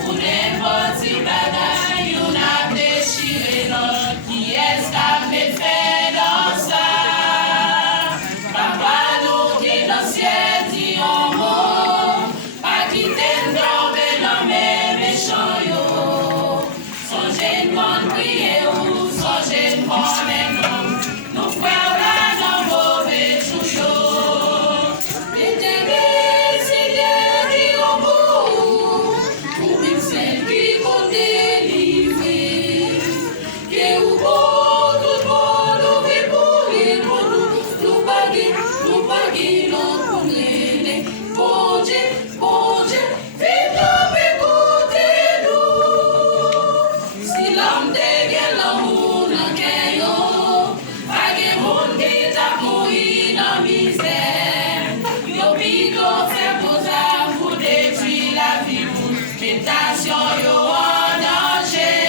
Pour n'importe qui bagaille, on a déchiré l'autre. Qui est-ce qui a fait dans ça? Papa nous qui dans le ciel dit un mot. Pas quitter tomber dans mes méchants yo. Songez de mon prier ou songez de mon même nom. Nous frères là dans mauvais toujours. L'éternel Seigneur dit au bout. Pour même celle qui compte délivrer. Que ou beau tout bon nous fait courir pour nous. Nous baguer nous pour les. Bon Dieu, vite écoutez nous. Si l'homme dégaine l'amour dans caillou, pas de monde qui t'a mouru dans misère. Yo pico fait posar pour détruire la vie pour tentation yo en danger.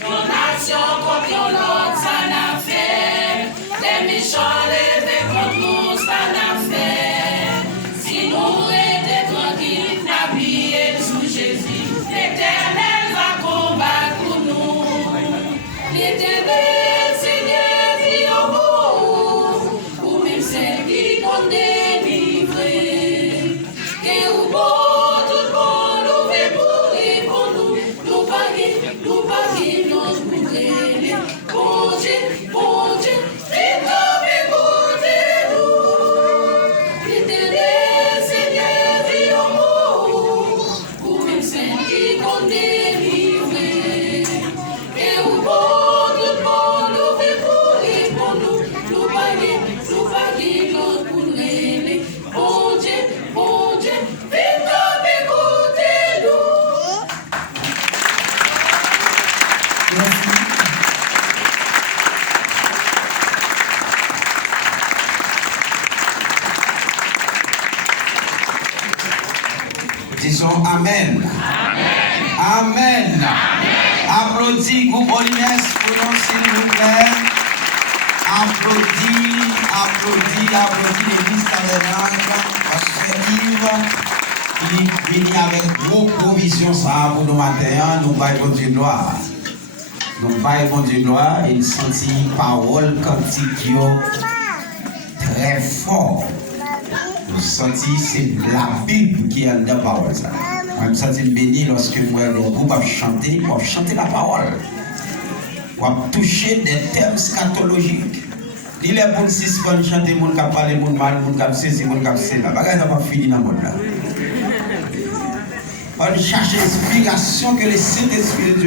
Yon action contre yon l'autre ça n'a fait. Les méchants levés contre nous ça n'a fait. Si nous étions tranquilles, n'habillés sous Jésus, l'Éternel va combattre pour nous. L'Éternel Seigneur dit au bout, pour même celle qui compte délivrer. Que ou beau, tout bon, nous fait pour nous. Nous baguer nos brûlés. Bon Dieu, vite écoutez-nous. L'Éternel Seigneur dit au bout, pour même celle qui compte délivrer. Et au bout tout bon, nous fait pour nous. Nous baguer nos brûlés. Bon Dieu, vite écoutez-nous. Disons Amen. Amen. Applaudis, groupe Holiness, pour nous, s'il vous plaît. Applaudis l'église tabernacle, parce que Yves, il vient avec gros provisions ça pour nos matins, nous baillons Dieu gloire. Nous baillons Dieu gloire, et nous sentons parole cantique très fort. Nous sentons c'est la Bible qui est dans la parole. Je me sens béni lorsque nous le groupe a chanté la parole. On a touché des thèmes scatologiques. Il est bon si on chante, les gens qui parlent, les gens qui mal, les gens qui saisissent, les gens qui saisissent. Bagage n'a pas fini dans le monde là. On cherche l'inspiration que le Saint-Esprit de Dieu